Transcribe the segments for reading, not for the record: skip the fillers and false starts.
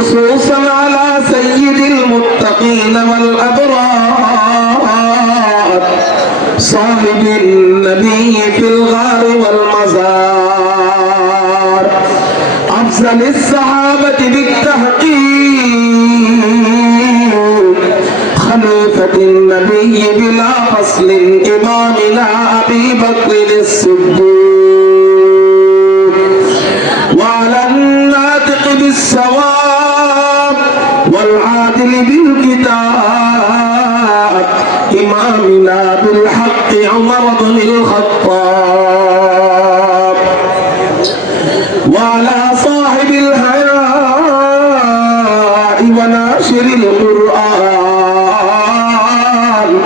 خصوصا على سيد المتقين والأبرار صاحب النبي في الغار والمزار أفضل الصحابة بالتحقيق خليفة النبي بلا فصل إمامنا أبي بكر الصديق وعلى الناطق بالصواب والعادل بالكتاب إمامنا بالحق عمر بن الخطاب وعلى صاحب الحياء وناشر القرآن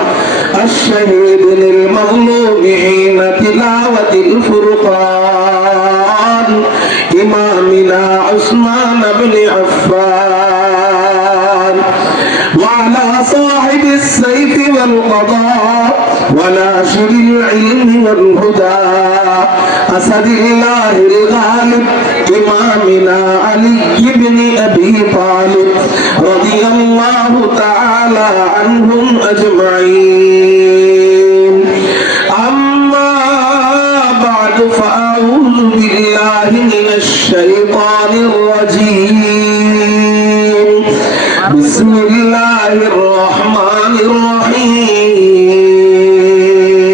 الشهيد للمظلوم حين تلاوة الفرقان إمامنا عثمان بن عفان وعلى صاحب السيف والقضاء وناشر العلم والهدى أسد الله الغالب إمامنا علي بن أبي طالب رضي الله تعالى عنهم أجمعين أما بعد فأعوذ بالله من الشيطان الرجيم بسم الله الرحمن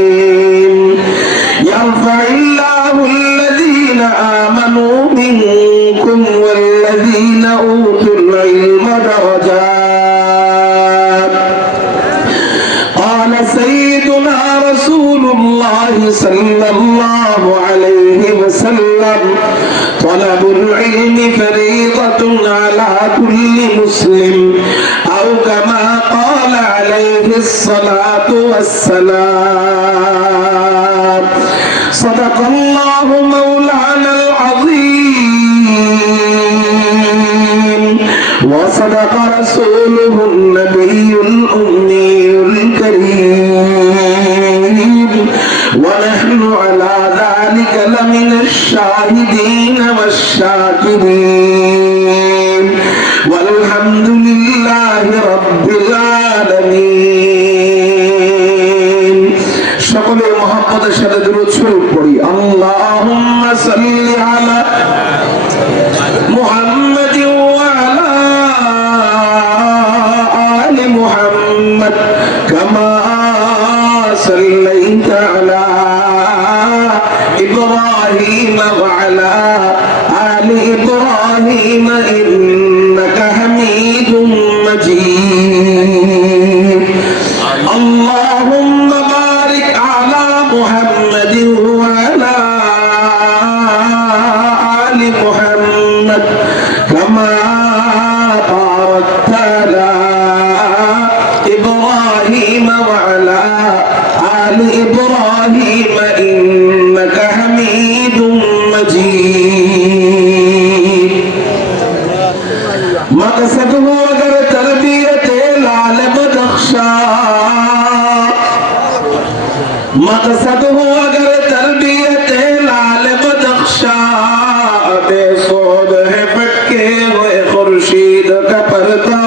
الرحيم يرفع الله الذين آمنوا منكم والذين أوتوا العلم درجات قال سيدنا رسول الله صلى الله عليه وسلم طلب العلم فريضة على كل مسلم أو كما قال عليه الصلاة والسلام صدق الله مولانا العظيم وصدق رسوله النبي الأمي الكريم ونحن على ذلك لمن الشاهدين والشاكرين والحمد لله رب العالمين সকলে মুহাম্মদের সাথে দুরূদ শরীফ পড়ি আল্লাহুম্মা সাল্লি আলা মুহাম্মাদ ওয়া আলা আলি মুহাম্মাদ কামা সাল্লাইতা আলা ইব্রাহিম ওয়া আলা আলি ইব্রাহিম ইন্নাকা হামিদুম মাজিদ اللهم بارك على محمد وعلى آل محمد كما باركت على إبراهيم وعلى آل إبراهيم إنك حميد مجيد مقصده अगर तरबियत लाल बदख्शा मकसद हो अगर तरबियत लाल बदख्शा बेसोद है फटके हुए खुर्शीद का पर्दा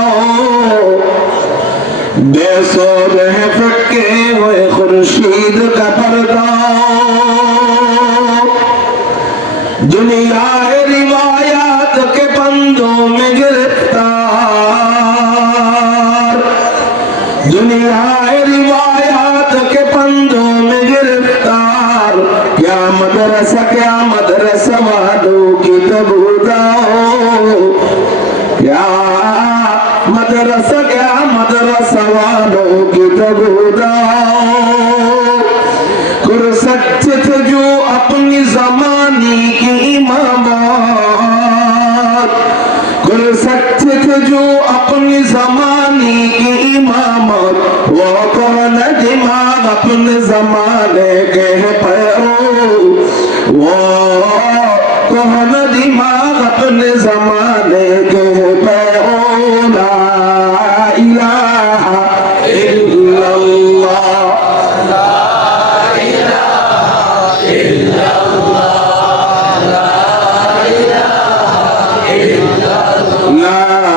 बेसोद है फटके हुए खुर्शीद का पर्दा दुनिया रिवायात के बंदों में गिरफ्तार दुनिया रिवायात के बंदों में गिरफ्तार क्या मदरसा वालों की तबूदा क्या मदरसा वालों की तबूदा कुर्सत जो अपनी जमाने की इमामत कुर्सत जो अपनी जमाने की इमामत वो कौन दिमाग अपने जमाने के पैरों वो कौन दिमाग अपने जमाने के पैरों ला इलाहा इल्लल्लाह ला इलाहा इल्लल्लाह ला इलाहा इल्लल्लाह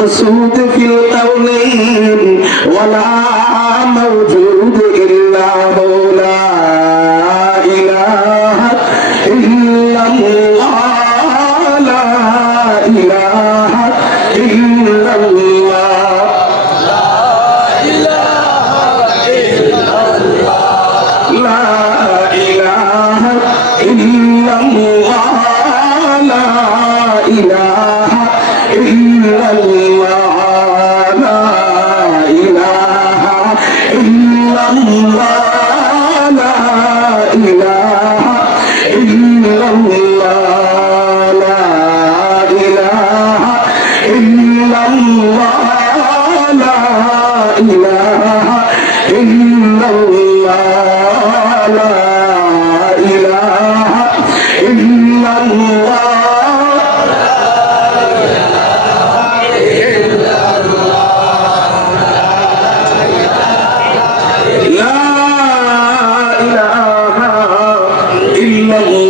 مقصود في القولين ولا موجود إلا هو لا إله إلا الله لا إله إلا الله لا إله إلا الله لا إله إلا الله لا إله إلا الله لا إله إلا الله لا إله إلا الله لا إله إلا الله لا إله إلا الله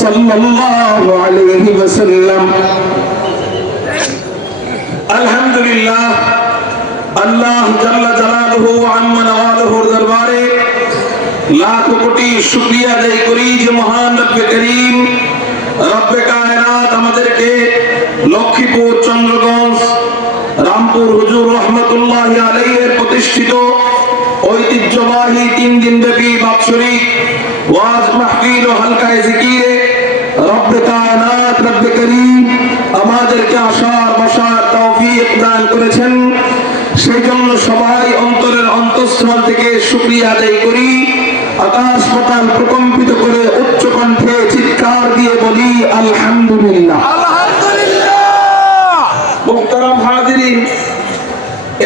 সাল্লাল্লাহু আলাইহি ওয়াসাল্লাম। আলহামদুলিল্লাহ, আল্লাহ জাল্লা জালালুহু ওয়া আম্মা নওয়ালুহুর দরবারে লাখ কোটি শুকরিয়া আদায় করি যে মহান রব্বে করিম রব্বে কায়নাত আমাদেরকে লক্ষ্মীপুর, চন্দ্রগঞ্জ, রামপুর হুজুর রহমতুল্লাহি আলাইহির প্রতিষ্ঠিত ঐতিহ্যবাহী 3 দিন ব্যাপী বাৎসরিক ওয়াজ মাহফিল ও হালকায়ে জিকিরে রব্বে কায়নাত রব্বে করিম আমাদেরকে আসার বসার তৌফিক দান করেছেন। সেই জন্য সবাই অন্তরের অন্তঃস্থল থেকে শুকরিয়া আদায় করি। আকাশ পাতাল প্রকম্পিত করে উচ্চ কণ্ঠে চিৎকার দিয়ে বলি আলহামদুলিল্লাহ। মুহতারাম হাজিরিন,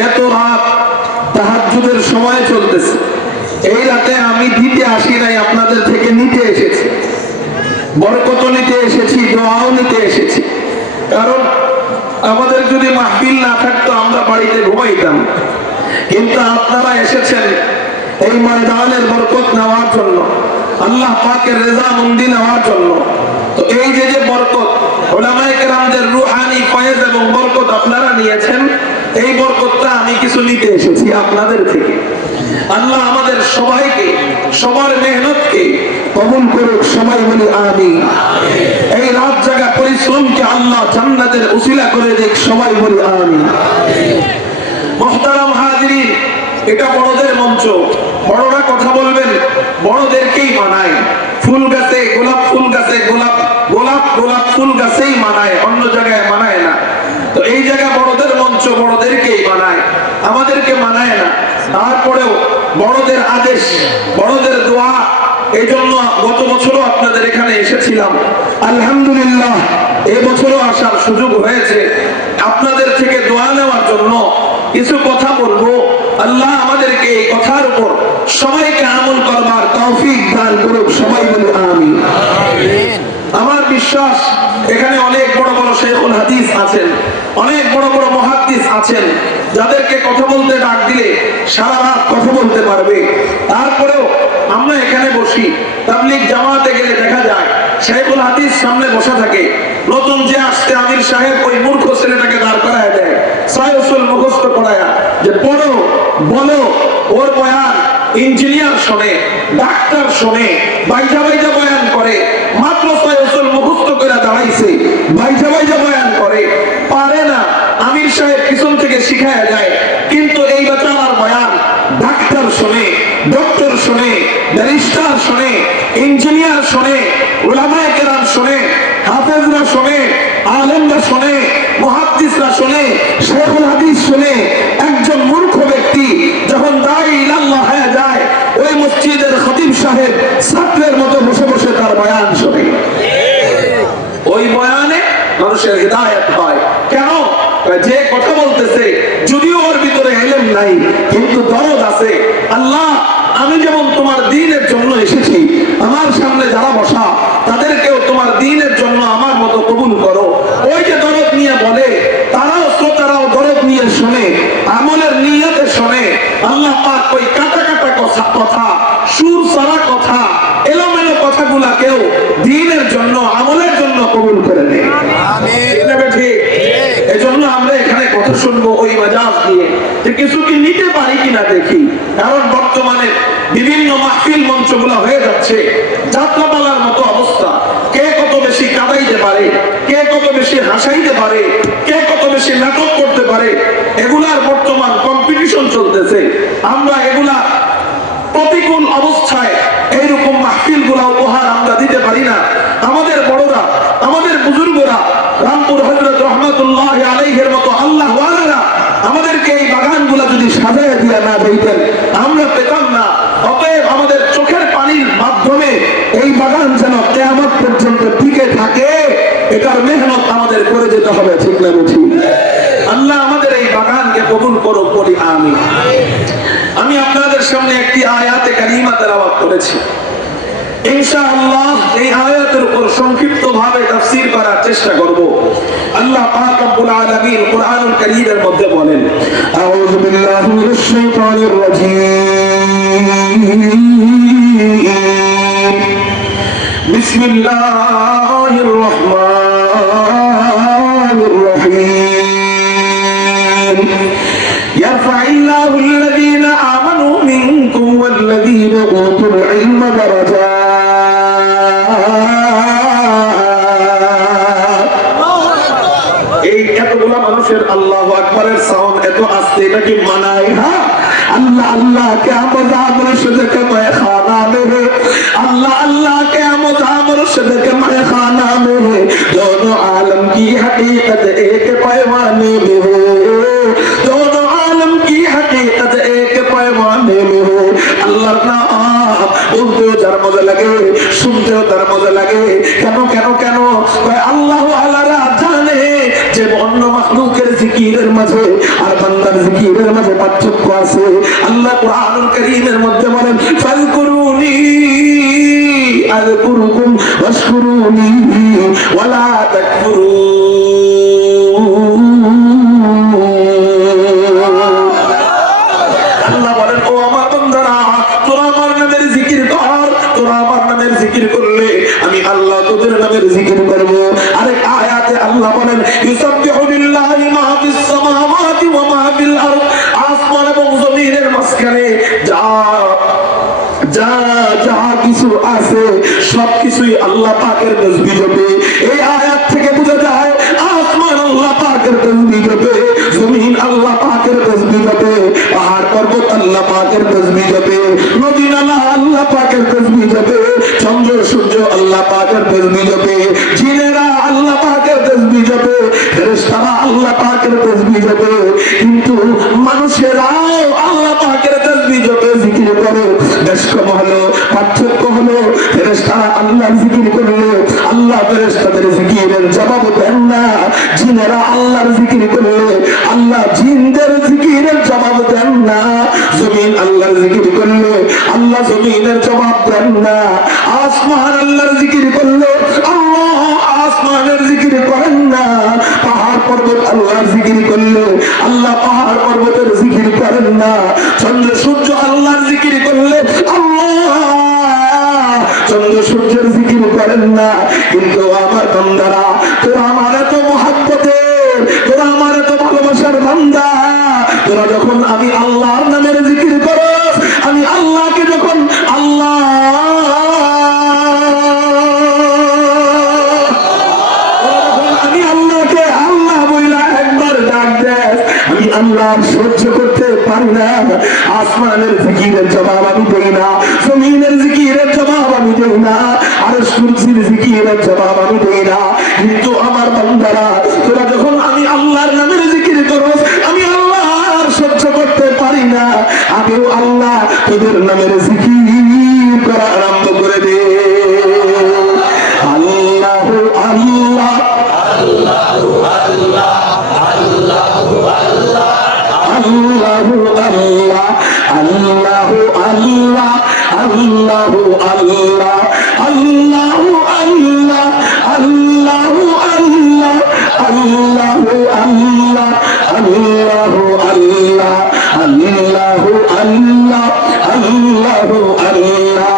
এত রাত তাহাজ্জুদের সময় চলতেছে। এই রাতে আমি দিতে আসি নাই, আপনাদের থেকে নিতে এসেছি, বরকত নিতে এসেছি, দোয়াও নিতে এসেছি। কারণ আমাদের যদি মাহফিল না থাকতো আমরা বাড়িতে ঘুমাইতাম, কিন্তু আপনারা এসেছেন এই ময়দানের বরকত নেওয়ার জন্য, আল্লাহ পাকের রেজামন্দি নেওয়ার জন্য। তো এই যে যে বরকত, উলামায়ে কেরামদের রূহানি ফয়েজ এবং বরকত আপনারা নিয়েছেন, এই বরকতটা আমি কিছু নিতে এসেছি আপনাদের থেকে। আল্লাহ আমাদের সবাইকে, সবার মেহনতকে কবুল করুক, সবাই বলি আমিন। এই রাত জাগা পরিশ্রমকে আল্লাহ জান্নাতের উসিলা করে দেখ, সবাই বলি আমিন। মুহতারাম হাজিরিন, এটা বড়দের মঞ্চ, বড়রা কথা বলবেন, বড়দেরকেই মানায়। ফুল গাছে গোলাপ, ফুল গাছে গোলাপ, গোলাপ গোলাপ ফুল গাছেই মানায়, অন্য জায়গায় মানায় না। তো এই জায়গা বড়দের মঞ্চ, বড়দেরকেই মানায়, আমাদেরকে মানায় না। তারপরেও বড়দের আদেশ, বড়দের দোয়া, এই জন্য গত বছরও আপনাদের এখানে এসেছিলাম। আলহামদুলিল্লাহ, এবছরও আসার সুযোগ হয়েছে আপনাদের থেকে দোয়া নেওয়ার জন্য। কিছু কথা বলবো, আল্লাহ আমাদেরকে এই কথার উপর সবাইকে আমল করবার তৌফিক দান করুক, সবাই বলে আমিন। আমার বিশ্বাস এখানে অনেক বড় বড় শেখুল হাদিস আছেন, অনেক বড় বড় মুহাদ্দিস আছেন, যাদেরকে কথা বলতে ডাক দিলে সারা রাত কথা বলতে পারবে। তারপরেও আমরা এখানে বসি, তাবলীগ জামাতে গেলে দেখা যায় শেখুল হাদিস সামনে বসা থাকে, নতুন যে আসছে আমির সাহেব ওই মূর্খ ছেলেটাকে দাঁড় করায় দেয়, সায়সুল মুখস্থ করায়া যে পড়ো বলো। ওর বয়ান ইঞ্জিনিয়ার শোনে, ডাক্তার শোনে, বাইজা বাইজা বয়ান করে, মাত্র সায়সুল মুখস্থ করে দাঁড়াইছে, বাইজা বাইজা বয়ান করে, পারে না। আমির সাহেব পিছন থেকে শিখায়া যায়, কিন্তু এই বেচারার বয়ান ডাক্তার শোনে, ডক্টর শোনে, ব্যারিস্টার শোনে, ইঞ্জিনিয়ার শোনে, উলামায়ে কেরাম শোনে, হাফেজরা শোনে, আলেমরা শোনে, মুহাদ্দিসরা শোনে, শেখুল হাদিস শোনে। একজন মূর্খ ব্যক্তি যখন দাঈ ইলাল্লাহ হয়ে যায়, ওই মসজিদের খতিব সাহেব ছাত্রের মতো বসে বসে তার বয়ান শোনে। ওই বয়ানে মানুষের হিদায়াত হয়। কেন? যে কথা বলতেছে যদিও ওর ভিতরে ইলম নাই, কিন্তু দরদ আছে। আল্লাহ, আমি যেমন তোমার দ্বীনের জন্য এসেছি, আমার সামনে যারা বসা তাদেরকেও তোমার দ্বীনের জন্য আমার মতো কবুল করো। ওই যে দরদ নিয়ে বলে, তারাও শ্রোতারাও দরদ নিয়ে শোনে, আমলের নিয়তে শোনে। আল্লাহ পাক ওই কাটা কাটা কথা, সুর সারা কথা, এলোমেলো কথাগুলাকেও দ্বীনের জন্য, আমলের জন্য কবুল করে নেয়। ঠিক? এজন্য আমরা এখানে কথা শুনবো ওই মেজাজ দিয়ে যে কিছু কি নিতে পারি কিনা দেখি। কারণ বর্তমানে বিভিন্ন মাহফিল মঞ্চগুলো হয়ে যাচ্ছে যাত্রাপালার মতো অবস্থা। কে কত বেশি কাঁদাইতে পারে, কে কত বেশি হাসাইতে পারে, কে কত বেশি নাটক করতে পারে, এগুলার বর্তমান কম্পিটিশন চলতেছে। আমরা এগুলা প্রতিকূল অবস্থায় এইরকম মাহফিল গুলা উপহার আমরা দিতে পারি না। আমাদের বড়রা, আমাদের বুজুর্গরা, রামপুর হযরত রহমাতুল্লাহ আলাইহির মতো আল্লাহ ওয়ালারা আমাদেরকে এই বাগানগুলা যদি সাজায় দিয়ে না দিতেন আমরা পেতাম না। অতএব আমাদের চোখের পানির মাধ্যমে এই বাগান যেন কিয়ামত পর্যন্ত টিকে থাকে, এটার মেহনত আমাদের করে যেতে হবে। ঠিক না বুঝি? আল্লাহ আমাদের এই বাগানকে কবুল করুক, বলি আমিন। আমি আপনাদের সামনে একটি আয়াতে কারিমা তেলাওয়াত করেছি। ইনশাআল্লাহ এই আয়াতের উপর সংক্ষিপ্তভাবে তাফসীর করার চেষ্টা করব। আল্লাহ পাক রব্বুল আলামিন কুরআনুল কারীমের মধ্যে বলেন, আউযু বিল্লাহি মিনাশ শাইতানির রাজীম, বিসমিল্লাহির রাহমানির রহিম, ইয়ারফা'িল্লাহু আল্লাযীনা আমানু মিনকুম ওয়াল্লাযীনা উতুল ইলমা দারাজাত। এই এতগুলা মানুষের আল্লাহু আকবারের সাউন্ড এত আস্তে, এটা কি মানায়? হ্যাঁ, अल्लाह अल्लाह क़यामत मुर्शिद के मैखाना में है, अल्लाह अल्लाह क़यामत मुर्शिद के मैखाना में है, दोनों आलम की हकीकत एक पैमाने में है, दोनों आलम की हकीकत एक पैमाने में है। अल्लाह नाम बोलतेও যার মজা লাগে, শুনতেও তার মজা লাগে। কেন কেন কেন? আল্লাহ আল্লাহরা জানে যে অন্য মাখলুকের জিকিরের মাঝে আর বান্দার জিকিরের মাঝে পার্থক্য আছে। আল্লাহ কুরআনুল কারীমের মধ্যে বলেন, ফাযকুরুনি আযকুরুকুম ওয়াশকুরুনি ওয়ালা তাকফুরুন। আল্লাহ বলেন, ও আমার বান্দারা, তোরা আমার নামের জিকির কর, তোরা আমার নামের জিকির করলে আমি আল্লাহ তোদের নামের জিকির করব। আরেক আয়াতে আল্লাহ বলেন, ইউসাব্বিহু লিল্লাহি মা ফিস সামাওয়াতি ওয়া মা ফিল আরদ, আসমান এবং জমিনের মাঝখানে যা যা যা কিছু আছে সবকিছুই আল্লাহ পাকের তাসবিহ জপে। এই আয়াত থেকে বোঝা যায় আসমান আল্লাহ পাকের তাসবিহ জপে, জমিন আল্লাহ পাকের তাসবিহ জপে, পাহাড় পর্বত আল্লাহ পাকের তাসবিহ জপে, নদী নালা আল্লাহ পাকের তাসবিহ জপে, চন্দ্র সূর্য আল্লাহ পাকের তাসবিহ জপে, জিনেরা আল্লাহ পাকের তাসবিহ জপে, ফেরেশতারা আল্লাহ পাকের তাসবিহ জপে। কিন্তু মানুষেরাও আল্লাহ পাকের তাসবিহ জপে, জিকির করে। বেশ কম হলো, পার্থক্য হলো, ফেরেশতারা আল্লাহর জিকির করলে আল্লাহ ফেরেশতাদের জিকিরের জবাব দেন না, জিনেরা আল্লাহর জিকির করলে আল্লাহ জিনদের জিকিরের জবাব দেন না, জমিন আল্লাহর জিকির করলে আল্লাহ জমিনের জবাব দেন না, আসমান আল্লাহর জিকির করলে আল্লাহ আসমানের জিকির করেন না, পাহাড় পর্বত আল্লাহর জিকির করলে আল্লাহ পাহাড় পর্বতের জিকির করেন না, চন্দ্র সূর্য আল্লাহর জিকির করলে আল্লাহ চন্দ্র সূর্যের জিকির করেন না। কিন্তু আমার বান্দারা, তোরা আমার এত মহব্বতের, তোরা আমার এত ভালোবাসার বান্দা, তোরা যখন আমি আল্লাহর নামের জিকির করো, আমি আল্লাহকে যখন আল্লাহ আমি আল্লাহকে আল্লাহ বইলা একবার ডাক দেয়, আমি আল্লাহ সহ্য করতে পারি না। আসমানের জিকিরের জবাব আমি দেই না, জমিনের জিকিরের জবাব আমি দেই না, আরশ কুরসির জিকিরের জবাব আমি দেই না। কিন্তু আমার বান্দারা, তোরা যখন আমি আল্লাহর নামের জিকির করো, আমি আল্লাহ সহ্য করতে পারি না, আমিও আল্লাহ তোদের নামের জিকির করা আরম্ভ করে দে। আল্লাহ আল্লাহ আল্লাহু আল্লাহ আল্লাহু আল্লাহ আল্লাহু আল্লাহ আল্লাহু আল্লাহ আল্লাহু আল্লাহ আল্লাহু আল্লাহ আল্লাহু আল্লাহ আল্লাহু আল্লাহ আল্লাহু আল্লাহ আল্লাহু আল্লাহ আল্লাহু আল্লাহ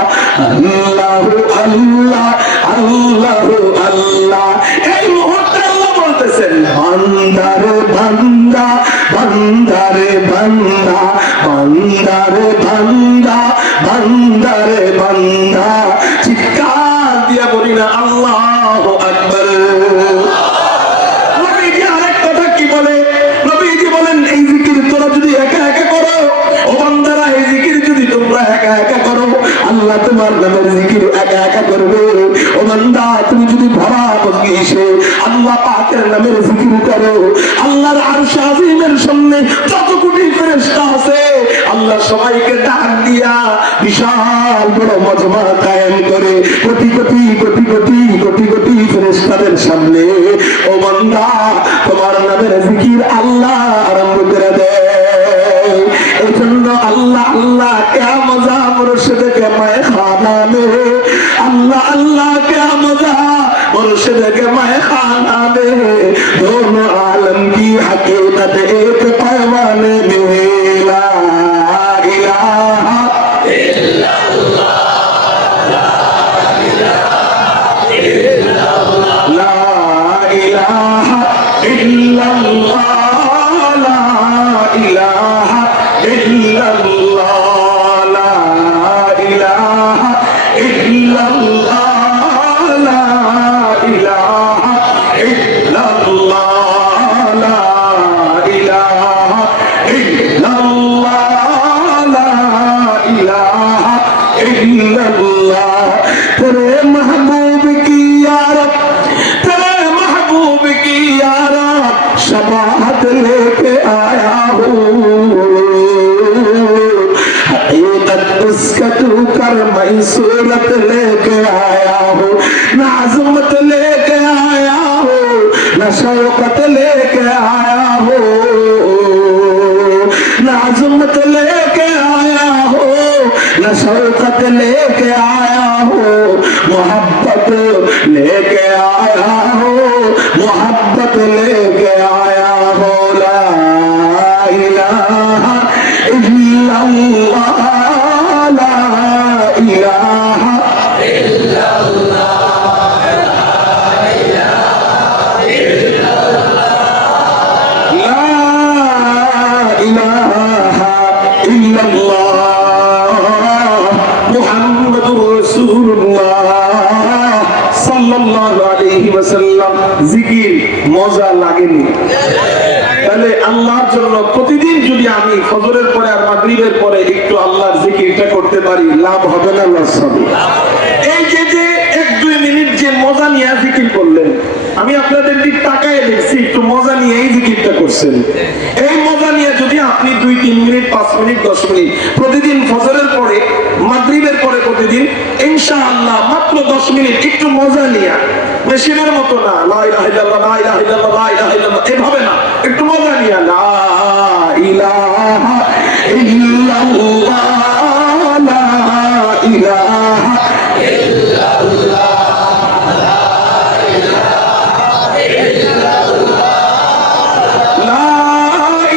জিকির একা একা করবে। ও বান্দা, তুমি যদি ভরা বসে আল্লাহ পাকের নামের জিকির করো, আল্লাহর আরশ আজিমের সামনে যত কোটি ফেরেশতা আছে আল্লাহ সবাইকে ডাক দিয়া বিশাল বড় মজমা কায়েম করে কোটি কোটি কোটি কোটি কোটি কোটি ফেরেশতাদের সামনে ও বান্দা তোমার নামের জিকির আল্লাহ আরম্ভ করে দেয়। এই জন্য আল্লাহ আল্লাহ क्या मजा मुर्शिद के मैं खाना में, अल्लाह अल्लाह क्या मजा मुर्शिद के मैं खाना में, दोनों आलम की हकीकत एक पैमाने में, ला इलाहा इल्लल्लाह, ला इलाहा इल्लल्लाह, ला इलाहा इल्लल्लाह, ला इलाहा इल्लल्लाह, ला इलाहा इल्लल्लाह, ला इलाहा इल्लल्लाह, ला इलाहा इल्लल्लाह। तेरे महबूब की यारत, तेरे महबूब की यारत शबाहत लेके आया हूँ, उसका तू कर मैं सूरत लेके आया हूँ, न अज़मत लेके आया हूँ, न शौकत लेके आया हूँ, न अज़मत लेके आया हूँ, न शौकत लेके आया हूँ, मोहब्बत लेके आया हूँ, मोहब्बत लेके आया हूँ, ला इलाहा इल्लल्लाह, ला इलाहा इल्लल्लाह, ला इलाहा इल्लल्लाह, मुहम्मदुर রাসূলুল্লাহ সাল্লাল্লাহু আলাইহি ওয়াসাল্লাম। জিকির মজা লাগেনি? তাহলে আল্লাহর জন্য প্রতিদিন যদি আমি ফজরের পরে আর মাগরিবের পরে একটু আল্লাহর জিকিরটা করতে পারি, লাভ হবে না লস হবে? এই যে যে 1-2 মিনিট যে মজা নিয়ে জিকির করলেন, আমি আপনাদের দিক তাকায় দেখছি একটু মজা নিয়ে এই জিকিরটা করছেন। এই মজা নিয়ে যদি আপনি 2-3 মিনিট 5 মিনিট 10 মিনিট প্রতিদিন ফজরের পরে মাগরিবের পরে প্রতিদিন ইনশাআল্লাহ মাত্র 10 মিনিট একটু মজা নিয়ে, মেশিনের মতো না, লা ইলাহা ইল্লাল্লাহ লা ইলাহা ইল্লাল্লাহ লা ইলাহা ইল্লাল্লাহ এভাবে না, একটু মজা নিয়ে লা ইলাহা ইল্লাল্লাহ, লা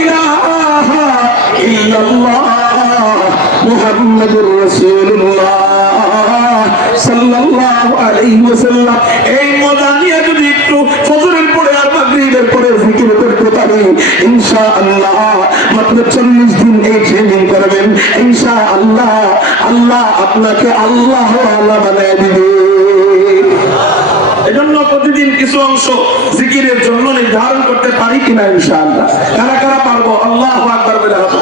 ইলাহা ইল্লাল্লাহ, মুহাম্মাদুর রাসূলুল্লাহ সাল্লাল্লাহু আলাইহি ওয়াসাল্লাম। এই মজা নিয়ে যদি একটু ফজরের পরে আর মাগরিবের পরে জিকির করতে পারি, ইনশাআল্লাহ মাত্র 40 দিন এই ট্রেনিং করবেন, ইনশাআল্লাহ আল্লাহ আপনাকে আল্লাহ আল্লাহ বানায় দিবে। এজন্য প্রতিদিন কিছু অংশ জিকিরের জন্য নির্ধারণ করতে পারি কিনা ইনশাআল্লাহ? কারা কারা পারবো? আল্লাহু আকবার বলে হাত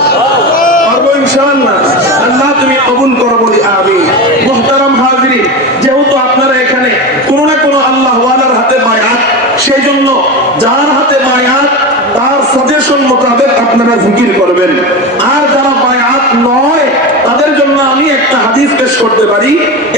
পারবো ইনশাআল্লাহ? আল্লাহ তুমি কবুল করো, বলি আমিন। মুহতারাম হাজিরিন, যেহেতু আপনারা এখানে কোনো না কোনো আল্লাহ ওয়ালার হাতে বায়াত, সেই জন্য যার হাতে বায়াত তার সাজেশন মোতাবেক আপনারা জিকির করবেন। আর যারা বায়াত নয় তাদের জন্য আমি একটা হাদিস পেশ করতে পারি,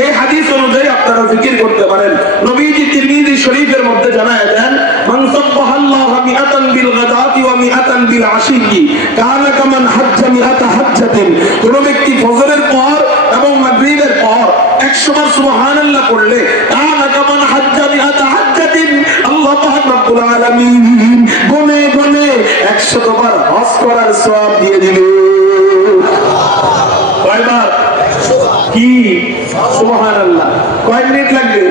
এই হাদিস অনুযায়ী আপনারা জিকির করতে পারেন। নবীজি তিরমিজি শরীফের মধ্যে জানায় দেন, মান সাব্বাহাল্লাহা মিআতান বিল গাদাতি ওয়া মিআতান বিল আশিকি কানা কামান হাজ্জা মিআতা হাজ্জাতিন। কোন ব্যক্তি ফজরের পর এবং মাগরিবের পর 100 বার সুবহানাল্লাহ পড়লে কানা কামান হাজ্জা মিআতা হাজ্জাতিন, আল্লাহ পাক রব্বুল আলামিন গুনে গুনে 100 বার হজ করার সওয়াব দিয়ে দিবে। কয়বার? কি সুবহানাল্লাহ। কয় মিনিট লাগবে?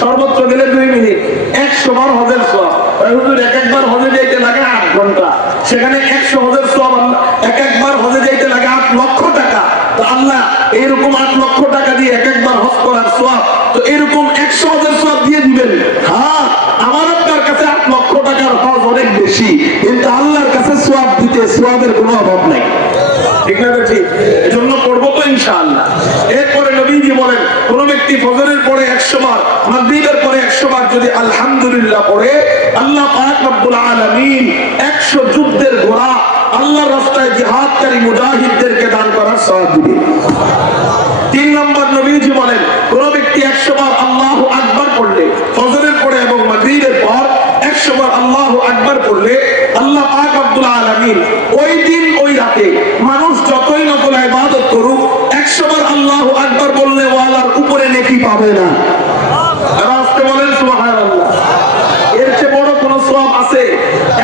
সর্বোচ্চ গেলে 2 মিনিট। 100 বার হজের সওয়াব। হুজুর এক একবার হজে যাইতে লাগে 8 ঘন্টা, সেখানে 100 হজের সওয়াব আল্লাহ এক একবার হজে যাইতে লাগে 8 লক্ষ টাকা। তো আল্লাহ এরকম 8 লক্ষ টাকা দিয়ে এক একবার হজ করার সওয়াব, তো এরকম 100 হজের সওয়াব দিয়ে দিবেন। হ্যাঁ, আমার আপনার কাছে 8 লক্ষ টাকার হজ অনেক বেশি, কিন্তু আল্লাহর কাছে সওয়াব দিতে সওয়াবের কোনো অভাব নাই। ঠিক না? ঠিক। এজন্য করবো তো ইনশাআল্লাহ। এরপরে নবীজি নবীজি বলেন কোন ব্যক্তি ফজরের পরে 100 বার, মাগরিবের পরে 100 বার যদি আলহামদুলিল্লাহ পড়ে, আল্লাহ পাক রব্বুল আলামিন 100 যুদ্ধের ঘোড়া আল্লাহর রাস্তায় জিহাদকারী মুজাহিদদেরকে দান করার সওয়াব দিবে। 3 নম্বর নবীজি বলেন কোন ব্যক্তি 100 বার আল্লাহু আকবার পড়লে, ফজরের পরে এবং মাগরিবের পর 100 বার আল্লাহু আকবার পড়লে, আল্লাহ পাক রব্বুল আলামিন ওই দিন ওই রাতে মানুষ যতই নফল ইবাদত করুক 100 বার আল্লাহু আকবার বললে ওয়ালার উপরে নেকি পাবে না। আর আজকে বলেন সুবহানাল্লাহ। এর চেয়ে বড় কোন সওয়াব আছে?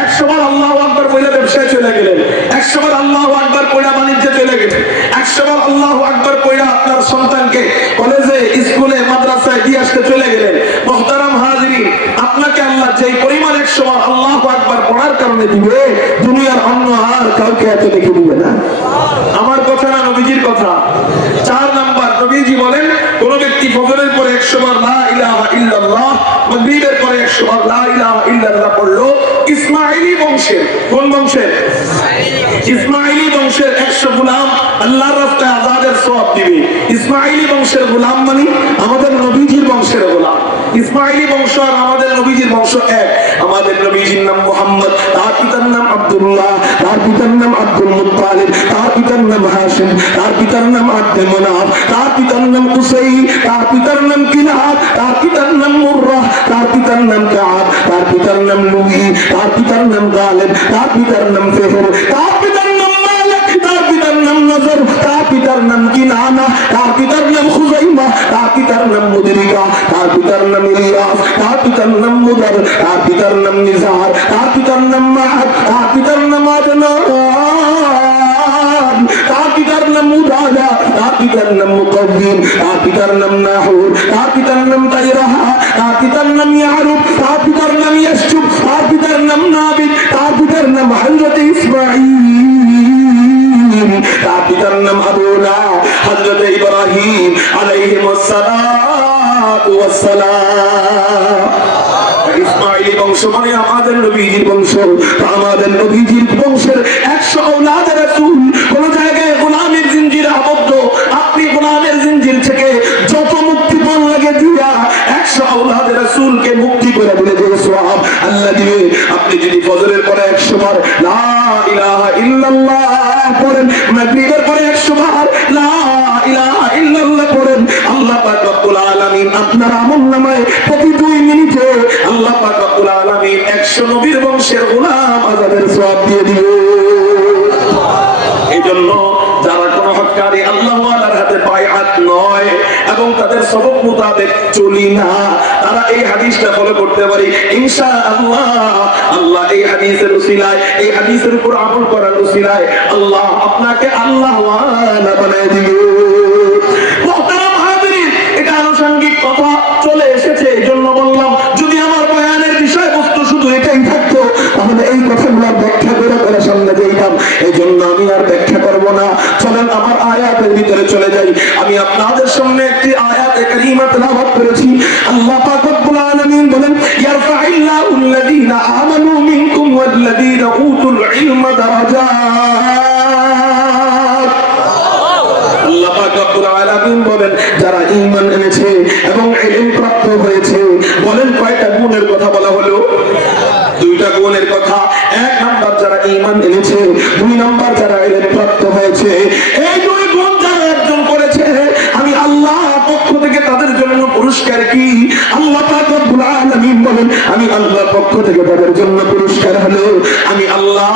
100 বার আল্লাহু আকবার বলে ব্যবসায় চলে গেলেন, 100 বার আল্লাহু আকবার পড়া বাণিজ্যে চলে গেলেন, 100 বার আল্লাহু আকবার পড়া আপনার সন্তানকে কলেজে, স্কুলে, মাদ্রাসায় দিয়ে আসতে চলে গেলেন। মুহতারাম হাজিরিন, আপনাকে আল্লাহ যেই পরিমাণ 100 বার আল্লাহু আকবার পড়ার কারণে দিবে, দুনিয়ার অন্য আর কাউকে এত লিখে দিবে না। আমার কথা না, নবীজির কথা। 4 নাম্বার নবীজি বলেন কোন ব্যক্তি ফজরের পরে 100 বার লা ইলাহা ইল্লাল্লাহ, মাগরিবের পরে 100 বার লা ইলাহা ইল্লাল্লাহ পড়লো, ইসমাঈলী বংশের, কোন বংশের? ইসমাঈলী বংশের 100 গোলাম আল্লাহর রাস্তায় আযাদের সওয়াব দিবে। ইসমাঈলী বংশের গোলাম মানে আমাদের নবীজির বংশের গোলাম। ইসমাঈলী বংশ আর আমাদের নবীজির বংশ এক। আমাদের নবীজির নাম মুহাম্মদ, তার পিতার নাম আব্দুল্লাহ, তার পিতার নাম আব্দুল মুত্তালিব, তার পিতার নাম হাশিম, তার পিতার নাম আব্দুল মুনাফ, তার পিতার নাম কুসাই, তার পিতার নাম কিলাব, তার পিতার নাম মুররা, তার পিতার নাম কাব, তার পিতার নাম লুই, তার পিতার নাম গালিব, তার পিতার নাম ফিহর, তার পিতার নাম মালিক, তার পিতার নাম নজর, তার পিতার নাম কিনানা, তার পিতার নাম খুজাইমা, তার পিতার নাম মুদরিকা, তার পিতার নাম ইলিয়াস, তার পিতার নাম মুদার, তার পিতার নাম নিজার, তার পিতার নাম মাহাদ, তার পিতার নাম আদনান, তার পিতার নাম মুদাদা, তার পিতার নাম মুকদ্দিম, তার পিতার নাম নাহুর, তার পিতার নাম তাইরাহা, তার পিতার নাম ইয়ারুব, তার পিতার নাম ইয়াসুব, তার পিতার নাম নাবিদ, তার পিতার নাম হযরত ইসমাঈল, তার পিতার নাম আবুনা হযরত ইব্রাহিম আলাইহিস সালাতু ওয়াস সালাম। ইসমাঈলী বংশ মানে আমাদের নবীজির বংশ। আমাদের নবীজির বংশের 100 আওলাদ রাসূল কোন জায়গায় গোলামের জিনজিরে আবদ্ধ, আপনি গোলামের জিনজির থেকে যত মুক্তি পান লাগে দিয়া 100 আওলাদ রাসূলকে মুক্তি করে দিলে যে সওয়াব আল্লাহ দিবে। আপনি যদি ফজরের পরে 100 বার লা ইলাহা ইল্লাল্লাহ পড়েন, মাগরিবের পরে 100 বার লা ইলাহা ইল্লাল্লাহ পড়েন, আল্লাহ পাক রব্বুল আলামিন আপনার আমলনামায় প্রতি 2 মিনিটে আল্লাহ পাক রব্বুল আলামিন 100 নবীর বংশের গোলাম আযাদের সওয়াব দিয়ে দিবে। এইজন্য যারা কোন হক্কানি আল্লাহ ওয়ালার হাতে বাইআত নয় এবং তাদের সবক মোতাবেক চলি না, তারা এই হাদিসটা ফলো করতে পারি ইনশাআল্লাহ। আল্লাহ এই হাদিসের উসিলায়, এই হাদিসের উপর আমল করার উসিলায় আল্লাহ আপনাকে আল্লাহ ওয়ালা বানায় দিবে। মুহতারাম হাজিরিন, এটা আনুষঙ্গিক কথা চলে এসেছে, এইজন্য বললাম যদি আমার বয়ানের বিষয়বস্তু শুধু এটাই থাকতো তাহলে এই কথাগুলো ব্যাখ্যা করে করে সামনে যেতাম। এইজন্য আমি আর ব্যাখ্যা করব না, চলেন আমার আয়াতের ভিতরে চলে যাই। আমি আপনাদের সামনে একটি আয়াতে কারিমা তেলাওয়াত করেছি। আল্লাহ পাক রব্বুল আলামিন বলেন ইয়ারফাইল্লাহু আল্লাযীনা আমানু মিনকুম ওয়াল্লাযীনা উতুল ইলমা দারাজাত। আল্লাহ পাক রব্বুল আলামিন বলেন যারা ঈমান এনেছে এবং ইলম প্রাপ্ত হয়েছে, বলেন কয়টা গুণের কথা বলা হলো? 2টা গুণের কথা। 1 নাম্বার যারা ঈমান এনেছে, 2 নাম্বার যারা ইলম প্রাপ্ত হয়েছে। এই 2 গুণ যারা অর্জন করেছে আমি আল্লাহ পক্ষ থেকে তাদের জন্য পুরস্কার কি? আল্লাহ পাক রব্বুল আলামিন বলেন আমি আল্লাহর পক্ষ থেকে তাদের জন্য পুরস্কার হলো আমি আল্লাহ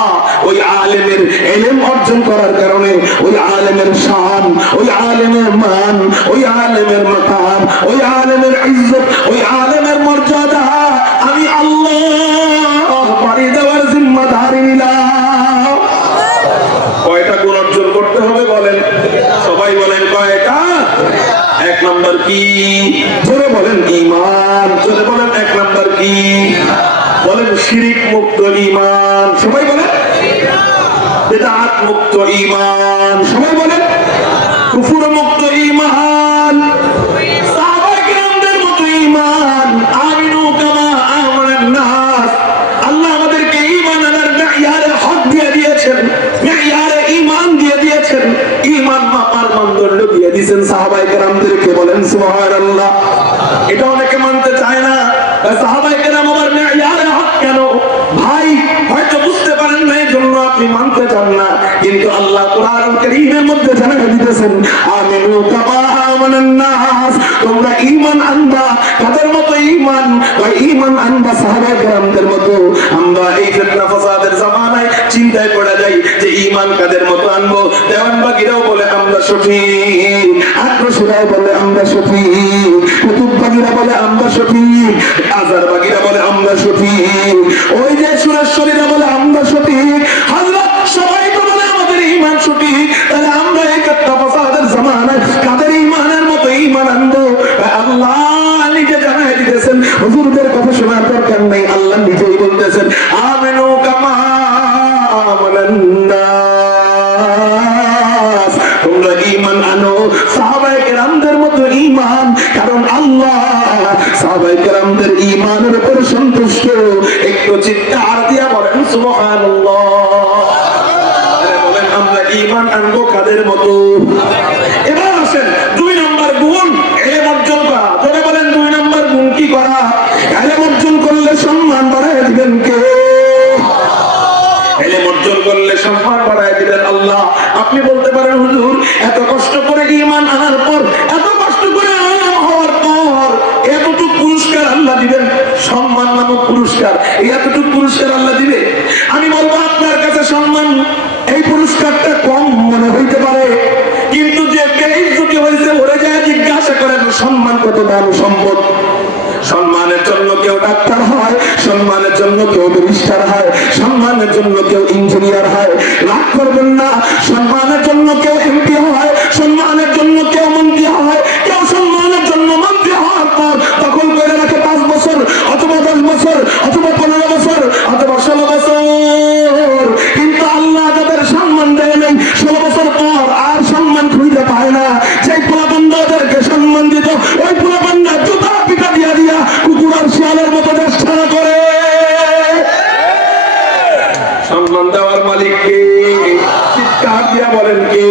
ওই আলেমের ইলম অর্জন করার কারণে ওই আলেমের শান, ওই আলেমের মান, ওই আলেমের মাকাম, ওই আলেমের ইজ্জত, ওই আলেমের মর্যাদা আমি আল্লাহ বাড়ি দেওয়ার জিম্মাদারি নিলাম। কয়টা গুণ অর্জন করতে হবে বলেন? সবাই বলেন কয়টা? 1 নাম্বার কি? জোরে বলেন ঈমান। জোরে বলেন 1 নাম্বার কি? বলেন শিরিক মুক্ত ঈমান। সবাই বলেন বিদআত মুক্ত ঈমান। সবাই বলেন কুফর মুক্ত ঈমান। সাহাবায়ে কিরামদের মতো ঈমান। আমিনু কামা আমানান নাস। আল্লাহ আমাদেরকে ঈমান আনার মেয়ারে হক দিয়ে দিয়েছেন, মেয়ারে ঈমান দিয়ে দিয়েছেন, ঈমান মাপার মানদণ্ড দিয়ে দিয়েছেন। সাহাবায়ে কিরামদেরকে বলেন এটা অনেকে মানতে চায় না। সাহাবায়ে কেরাম আমার মেয়ারে হক কেন ভাই হয়তো বুঝতে পারেন না, এজন্য আপনি মানতে চান না, কিন্তু আল্লাহ কোরআনুল কারীমের মধ্যে জানিয়ে দিতেছেন আমিনু কামা আমানান নাস, তোমরা ঈমান আনবা কাদের মতো ঈমান, ওই ঈমান আনবা সাহাবায়ে কেরামদের মতো। আমরা এই ফিতনা ফাসাদের জামানায় চিন্তায় পড়ে যাই যে ঈমান কাদের মতো আনবো। দেওয়ানবাগীরাও বলে আমরা সঠিক, আক্রোশীরাও বলে আমরা সঠিক, কুতুববাগীরা বলে আমরা সঠিক, আজারবাগীরা বলে আমরা সঠিক, ওই যে সুরেশ্বরীরা বলে আমরা সঠিক, হযরত সবাই তো বলে আমাদের ঈমান সঠিক। তাহলে আমরা এই ফিতনা ফাসাদের জামানায় কাদের ঈমানের মতো ঈমান আনবো? আল্লাহ নিজে জানাই দিতেছেন, হুজুরদের কথা শোনার দরকার নেই, আল্লাহ নিজেই বলতেছেন আমিনু কামা আমানান নাস, তোমরা ঈমান আনো সাহাবায়ে কেরামদের মতো ঈমান, কারণ আল্লাহ সাহাবায়ে কেরামদের ঈমানের উপর সন্তুষ্ট। একটু চিৎকার দিয়া বলেন সুবহানাল্লাহ। বলেন আমরা ঈমান আনবো কাদের মতো? এবার আসেন 2 নম্বর গুণ ইলম অর্জন করা। যারা বলেন 2 নম্বর গুণ কি করা? ইলম অর্জন করলে সম্মান বাড়ায় দিবেন কে? ইলম অর্জন করলে সম্মান বাড়ায় দিবেন আল্লাহ। আপনি বলতে পারেন হুজুর এত কষ্ট করে ঈমান আনার পর, এত কষ্ট করে আলেম হওয়ার পর এতটুকু পুরস্কার আল্লাহ দিবেন, সম্মান নামক পুরস্কার, এতটুকু পুরস্কার আল্লাহ দিবে? আমি বলবো আপনার কাছে সম্মান এই পুরস্কারটা কম মনে হইতে পারে, কিন্তু যে বেইজ্জতি হয়েছে ওরে যায় জিজ্ঞাসা করেন সম্মান কত দাম সম্পদ। সম্মানের জন্য কেউ ডাক্তার হয়, সম্মানের জন্য কেউ ব্যারিস্টার হয়, সম্মানের জন্য কেউ ইঞ্জিনিয়ার হয়, রাগ করবেন না। সম্মানের জন্য কেউ এমপি হয়, সম্মানের জন্য কেউ মন্ত্রী হয়, কেউ সম্মানের জন্য মন্ত্রী হওয়ার পর দখল করে রাখে 5 বছর অথবা 10 বছর অথবা 15 বছর অথবা 16 বছর, কিন্তু আল্লাহ যাদের সম্মান দেয় নাই 16 বছর পর আর সম্মান খুঁজে পায় না। সেই পোলাপান্ডাদেরকে সম্মান দিত, ওই পোলাপান্ডা জুতা পিটা দিয়া দিয়া কুকুর আর শিয়ালের মতো দেশ ছাড়া করে। সম্মান দেওয়ার মালিক কে? চিৎকার দিয়া বলেন কে?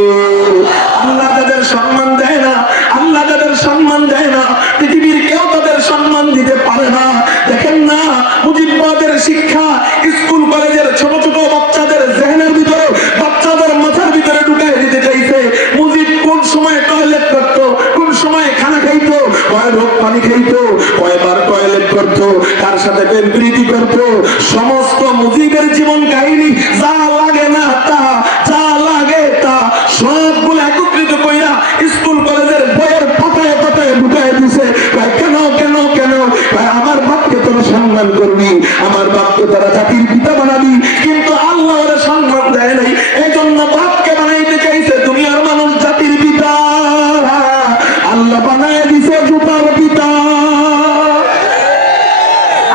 আল্লাহ যাদের সম্মান দেয় না, আল্লাহ যাদের সম্মান দেয় না, পৃথিবীর কেউ তাদের সম্মান দিতে পারে না। দেখেন না মুজিববাদের শিক্ষা স্কুল কলেজের ছোট ছোট বাচ্চাদের জেহেনের ভিতরে, বাচ্চাদের মাথার ভিতরে ঢুকাই দিতে চাইছে। মুজিব কোন সময় টয়লেট করতো, কোন সময় খানা খাইতো, কয় রোগ পানি খাইতো, কয়বার টয়লেট করতো, কার সাথে প্রেম প্রীতি করতো, সমস্ত মুজিবের জীবন কাহিনী যা লাগে না তা, যা লাগে তা সবগুলো একত্রিত কইরা স্কুল কলেজের বইয়ের পাতায় পাতায় ঢুকাই দিছে। কেন কেন কেন? আমার বাপকে তোরা সম্মান করবি, আমার বাপকে তোরা জাতির পিতা বানাবি, কিন্তু আল্লাহ ওরা সম্মান দেয় নাই। এই জন্য বাপকে বানাইতে চাইছে দুনিয়ার মানুষ জাতির পিতা, আল্লাহ বানায় দিছে জুতার পিতা।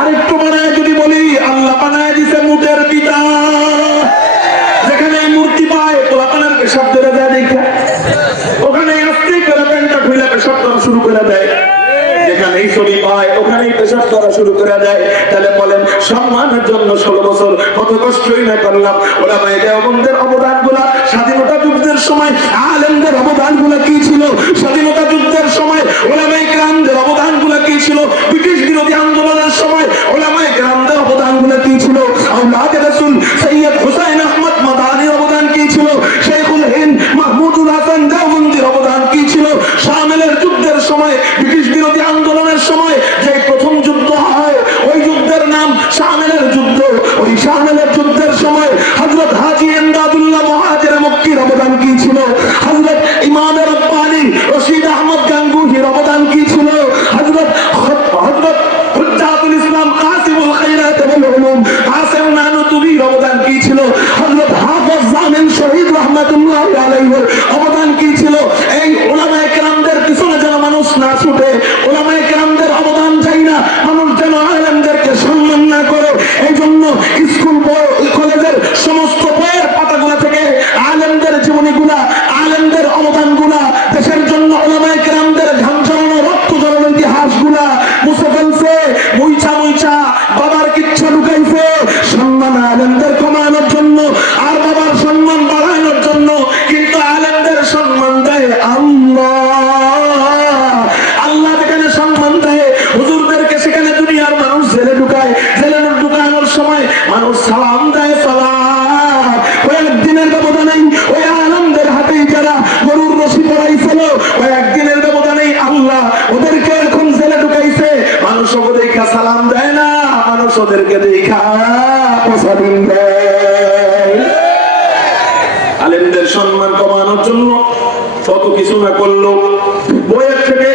আরেকটু বানায় যদি বলি, আল্লাহ বানায় দিছে মুটের পিতা। যেখানে মূর্তি পায় পোলাপানের পেশাব ধরে দেয় দেখা, ওখানে আস্তে করে প্যান্টটা খুলে পেশাব করা শুরু করে দেয়। যেখানেই ছবি পায় ওখানেই পেশাব করা শুরু করে দেয়। তাহলে বলেন সম্মানের জন্য 16 বছর কত কষ্টই না করলাম। ওলামায়ে দেওবন্দের অবদান গুলা, স্বাধীনতা যুদ্ধের সময় আলেমদের অবদান গুলা কি ছিল, স্বাধীনতা যুদ্ধের সময় ওলামায়ে কেরামদের অবদান গুলা কি ছিল, ব্রিটিশ বিরোধী আন্দোলনের সময় ওলামায়ে কেরামদের অবদান গুলা কি ছিল, আওলাদে রাসূল সৈয়দ হুসাইন আহমদ মাদানির অবদান কি ছিল, শেখুল হিন্দ মাহমুদুল হাসান দেওবন্দির অবদান কি ছিল, শামিলের যুদ্ধের সময় ব্রিটিশ বিরোধী আন্দোলনের সময় যে প্রথম যুদ্ধ হয় ওই যুদ্ধের নাম শামিলের যুদ্ধ। ওই শামিলের যুদ্ধের সময় হযরত হাজী ইমদাদুল্লাহ মুহাজির মক্কির অবদান কি ছিল, হযরত ইমাম রব্বানী রশিদ আহমদ গাঙ্গুহির অবদান কি ছিল, হযরত হুজ্জাতুল ইসলাম কাসিমুল খায়রাত ওয়াল উলুম কাসিম নানুতুবির অবদান কি ছিল, হযরত হাফেজ জামিল শহীদ রাহমাতুল্লাহি আলাইহির অবদান কি ছিল। এই উলামায়ে কেরামদের পিছনে যেন মানুষ না ছুটে, উলামায়ে কেরামদের অবদান চাই না, মানুষ যেন আলেমদেরকে সম্মান না করে। এই জন্য স্কুল কলেজের সমস্ত আলোচনা করলো, বইয়ের থেকে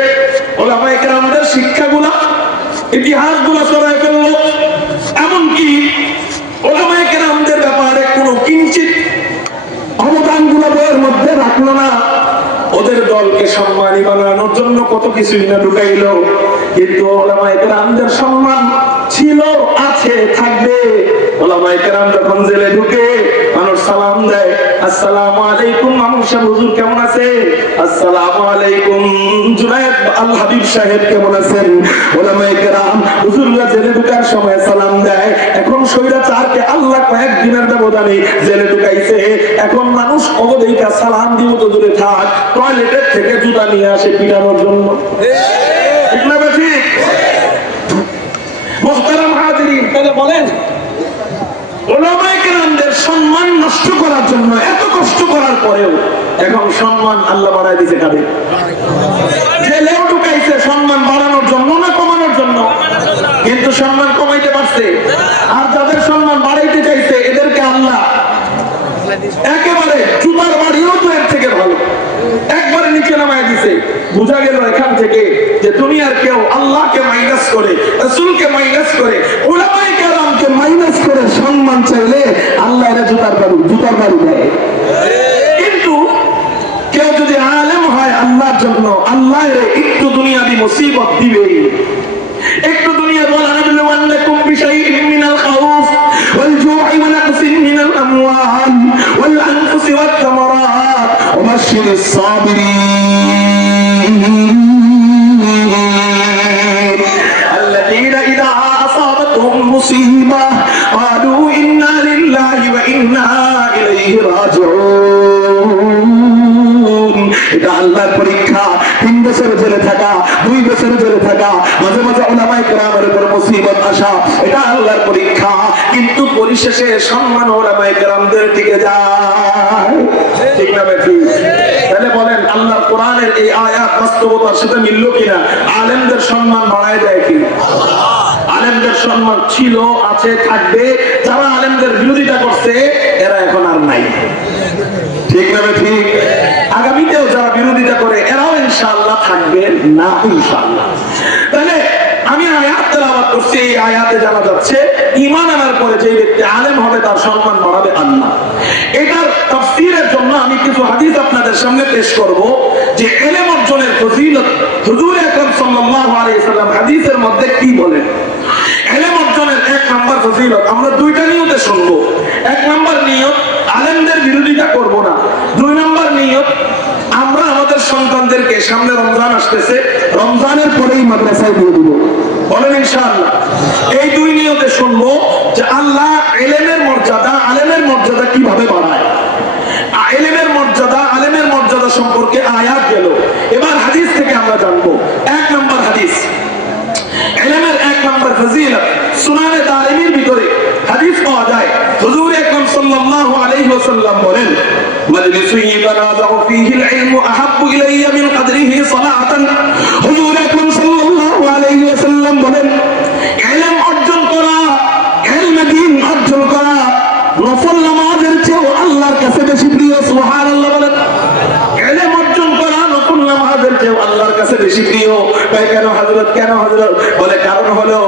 ওলামায়ে কেরামদের শিক্ষাগুলা, ইতিহাসগুলা সরাই ফেললো, এমনকি ওলামায়ে কেরামদের ব্যাপারে কোনো কিঞ্চিত অবদানগুলো বইয়ের মধ্যে রাখলো না। ওদের দলকে সম্মানী বানানোর জন্য কত কিছুই না ঢুকাইলো, কিন্তু ওলামায়ে কেরামদের সম্মান ছিল, আছে, থাকবে। ওলামায়ে কেরাম যখন জেলে ঢুকে মানুষ সালাম দেয়, আসসালামু আলাইকুম মামুন সাহেব হুজুর কেমন আছে, আসসালামু আলাইকুম জুনায়েদ আল হাবিব সাহেব কেমন আছেন। ওলামায়ে কেরাম হুজুররা জেলে ঢুকার সময় সালাম দেয়। এখন স্বৈরাচারকে আল্লাহ কয়েকদিনের ব্যবধানে জেলে ঢুকাইছে, এখন মানুষ অবদেইকা সালাম দিব তো দূরে থাক, টয়লেটের থেকে জুতা নিয়ে আসে পিটানোর জন্য। ঠিক না ঠিক? মুহতারাম হাজিরিন, তাহলে বলেন ওলামায়ে কেরামদের সম্মান নষ্ট করার জন্য এত কষ্ট করার পরেও এখন সম্মান আল্লাহ বাড়ায় দিয়েছে কাদের? জেলেও ঢুকাইছে সম্মান বাড়ানোর জন্য না কমানোর জন্য? কিন্তু সম্মান কমাইতে পারছে। আর যাদের সম্মান বাড়াইতে চাইছে এদেরকে আল্লাহ একেবারে জুতার বাড়িও তো এর থেকে ভালো একবারে নিচে নামায় দিছে। বোঝা গেল এখান থেকে যে দুনিয়ার কেউ আল্লাহকে মাইনাস করে, রাসূলকে মাইনাস করে, উলামায়ে কেরামকে মাইনাস করে সম্মান চাইলে আল্লাহ এর জুতার বাড়ি দেয়। কিন্তু কেউ যদি আলেম হয় আল্লাহর জন্য, আল্লাহ এর একটু দুনিয়াবি মুসিবত দিবে, একটু দুনিয়া বলা নাবলুওয়ান্নাকুম বিশাইইন মিনাল খাউফ ওয়াল জু'i ওয়া নাকসিন মিনাল আমওয়াল ওয়াল আনফুসি ওয়াত তামারাত ওয়া বাশশিরিস সাবিরিন আল্লাযীনা ইযা আসাবাতহুম মুসিবা ক্বালু ইন্না লিল্লাহি ওয়া ইন্না ইলাইহি রাজিউন। এটা আল্লাহর পরীক্ষা। 3 বছর জেলে থাকা, 2 বছর জেলে থাকা, মাঝে মাঝে উলামায়ে কেরামের উপর মুসিবত আসা, এটা আল্লাহর পরীক্ষা। কিন্তু পরিশেষে সম্মান উলামায়ে কেরামদের দিকে যায়। ঠিক না বেঠি? তাহলে বলেন আল্লাহর কোরআনের এই আয়াত বাস্তবতার সাথে মিলল কিনা? আলেমদের সম্মান বাড়ায় দেয় কি? আলেমদের সম্মান ছিল, আছে, থাকবে। যারা আলেমদের বিরোধিতা করছে এরা এখন আর নাই। ঠিক না ঠিক? আগামীতেও যারা বিরোধিতা করে এরাও ইনশাআল্লাহ থাকবে না ইনশাআল্লাহ। তাহলে আমি আয়াত তেলাওয়াত করছি, এই আয়াতে জানা যাচ্ছে ঈমান আনার পরে যে ব্যক্তি আলেম হবে তার সম্মান বাড়াবে আল্লাহ। এটার তাফসীরের জন্য আমি কিছু হাদিস আপনাদের সামনে পেশ করব যে ইলম অর্জনের ফজিলত হুজুর আকরাম সাল্লাল্লাহু আলাইহি সাল্লাম হাদিসের মধ্যে কি বলেন। ইলম অর্জনের 1 নাম্বার ফজিলত আমরা দুইটা নিয়তে শুনবো। 1 নাম্বার নিয়ত আলেমদের বিরোধিতা করব না। 2 নাম্বার নিয়ত আমরা আমাদের সন্তানদেরকে, সামনে রমজান আসতেছে, রমজানের পরেই মাদ্রাসায় দিয়ে দিব। বলেন ইনশাআল্লাহ। এই 2 নিয়তে শুনবো যে আল্লাহ ইলমের মর্যাদা, আলেমের মর্যাদা কিভাবে বাড়ায়। আলেমের মর্যাদা সম্পর্কে আয়াত গেল। এবার হাদিস থেকে আমরা জানবো। 1 নাম্বার হাদিস, ইলমের 1 নাম্বার ফজিলত সুনানে দারিমির ভিতরে হাদিস পাওয়া যায়। হুজুর আকরাম সাল্লাল্লাহু আলাইহি ওয়াসাল্লাম বলেন, মাজলিসু ইয়ানাযাউ ফীহিল ইলমু আহাব্বু ইলাইয়া মিন কদরিহি সালাতান। হুজুর আকরাম সাল্লাল্লাহু আলাইহি ওয়াসাল্লাম বলেন, ইলম অর্জন করা, ইলমে দ্বীন অর্জন করা নফল নামাজের চেয়েও আল্লাহর কাছে বেশি প্রিয়। সুবহানাল্লাহ বলেন। ইলম অর্জন করা নফল নামাজের চেয়েও আল্লাহর কাছে বেশি প্রিয়। কেন হযরত? কেন হযরত? বলে কারণ হলো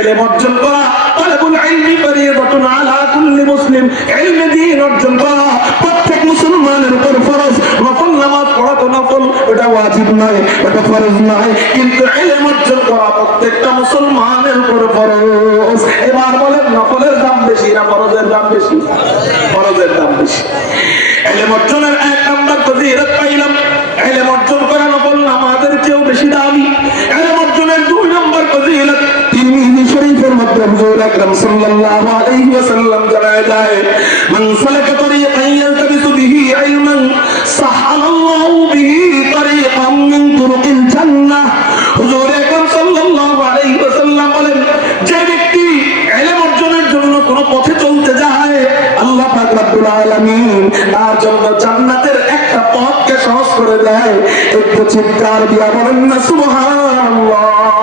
ইলম অর্জন করা, তালাবুল ইলমি ফরিয়াদাতুন আলা কুল্লি মুসলিম। ইলমে দ্বীন অর্জন করা প্রত্যেক মুসলমানের উপর ফরজ। নফল নামাজ পড়া তো নফল, এটা ওয়াজিব নয়, এটা ফরজ নয়, কিন্তু ইলম অর্জন করা প্রত্যেকটা মুসলমানের উপর ফরজ। এবার বলেন নফলের দাম বেশি না ফরজের দাম বেশি? ফরজের দাম বেশি। ইলম অর্জনের 1 নাম্বার ফজিলত পাইলাম, ইলম অর্জন করা নফল নামাজের চেয়েও বেশি দামি। ইলম অর্জনের 2 নাম্বার ফজিলত তিরমিজি শরীফের মধ্যে হুজুর আকরাম সাল্লাল্লাহু আলাইহি ওয়াসাল্লাম জানায় যায়, মান সালাকা তরিকান ইয়ালতাবিসু বিহি ইলমান সাহালাল্লাহু বিহি তরিকাম মিন তুরুকিল জান্নাহ। হুজুর আকরাম সাল্লাল্লাহু আলাইহি ওয়াসাল্লাম বলেন, যে ব্যক্তি ইলম অর্জনের জন্য কোন পথে চলতে যায় আল্লাহ পাক রব্বুল আলামিন তার জন্য জান্নাতের একটা পথকে সহজ করে দেয়। একটু চিৎকার দিয়া বলেন না সুবহানাল্লাহ।